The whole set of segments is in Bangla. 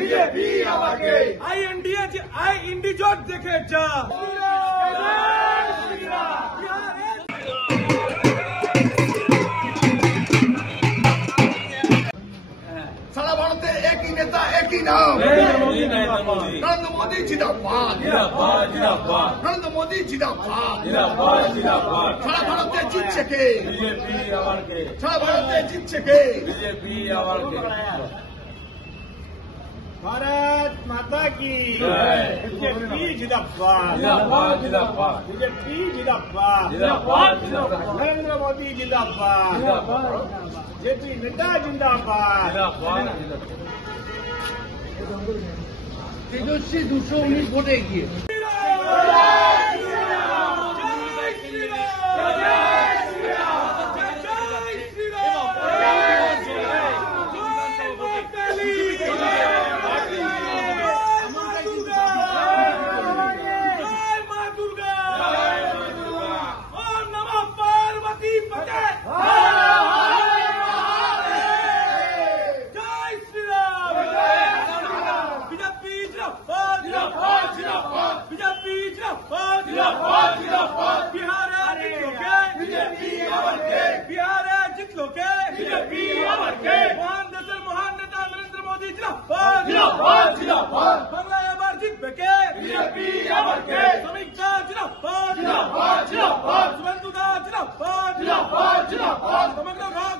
বিজেপি আমাকে আই ইন্ডি জোট দেখে যা সারা ভারতে একই নেতা একই নাম নরেন্দ্র মোদী জিন্দাবাদ নরেন্দ্র মোদী জিন্দাবাদ সারা ভারতে জিতছে কে সারা ভারতে জিতছে কে भारत माता की बीजेपी जिंदाबाद बीजेपी जिंदाबाद नरेंद्र मोदी जिंदाबाद जेपी नड्डा जिंदाबाद तेजस्वी 219 ভোটে এগিয়ে महान नेता नरेंद्र मोदी बांग्ला एबार जितबे के समीक्षा शुभेंदु दा समग्र भाग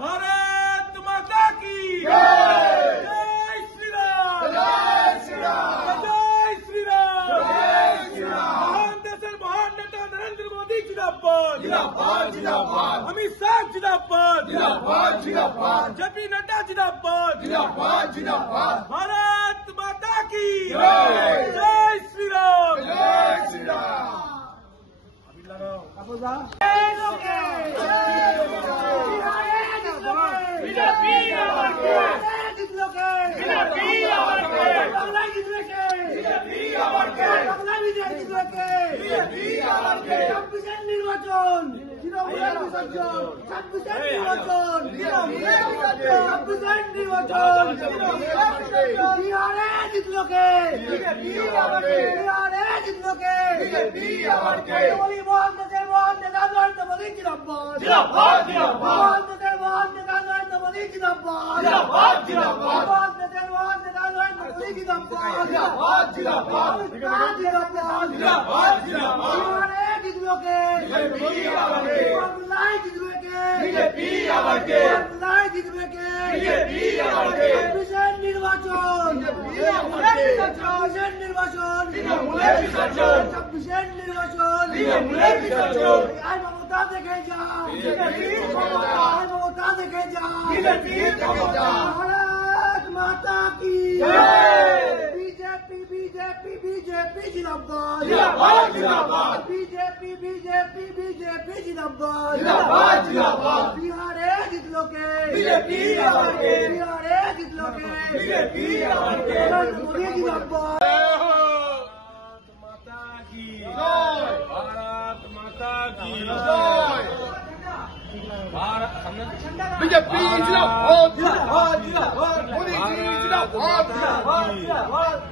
भारत माता की जय श्री राम जय श्री राम महान देशेर महान नेता नरेंद्र मोदी जिंदाबाद अमित शाह जिंदाबाद जेपी नड्डा जिंदाबाद भारत माता की जय श्री राम बीजेपी নির্বাচন বিহারে জিতলো কে মহান দেশের মহান নেতা নরেন্দ্র মোদী জিন্দাবাদ মহান দেশের মহান নেতা নরেন্দ্র মোদী জিন্দাবাদ মহান দেশের মহান নেতা নরেন্দ্র মোদী জিন্দাবাদ বিহারে জিতলো কে বাংলায় জিতবে কে বাংলায় জিতবে কে ছাব্বিশের নির্বাচন ছাব্বিশের নির্বাচন আই মমতা দেখে যা আই মমতা দেখে যা ভারত মাতা কি बीजेपी जिंदाबाद बीजेपी जिंदाबाद बिहारे जितलो के बिहारे जितलो के मोदी जिंदाबाद भारत माता की बीजेपी जिंदाबाद मोदी जिंदाबाद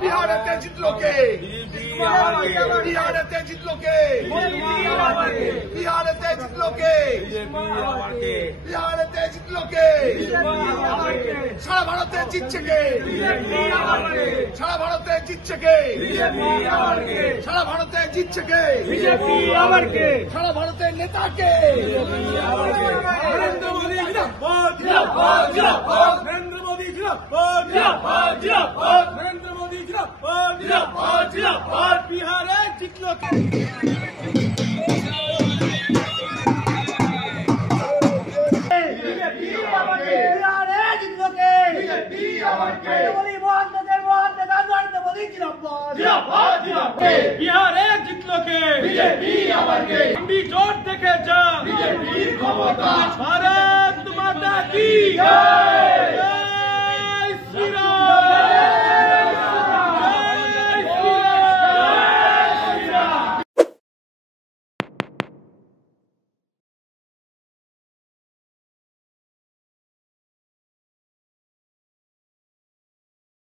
बिहारতে জিতলো কে बिहारতে জিতলো কে बिहारতে জিতলো কে बिहारতে জিতলো কে সারা ভারতে জিতছে কে সারা ভারতে জিতছে কে সারা ভারতে জিতছে কে সারা ভারতের নেতা কে नरेंद्र मोदी नरेंद्र मोदी नरेंद्र मोदी बिहारे जितलो बिहारे जितलो के मोहन नेता नरेंद्र मोदी जिंदाबाद बिहारे जितलो के इंडी जोट देखे जा भारत माता की जय।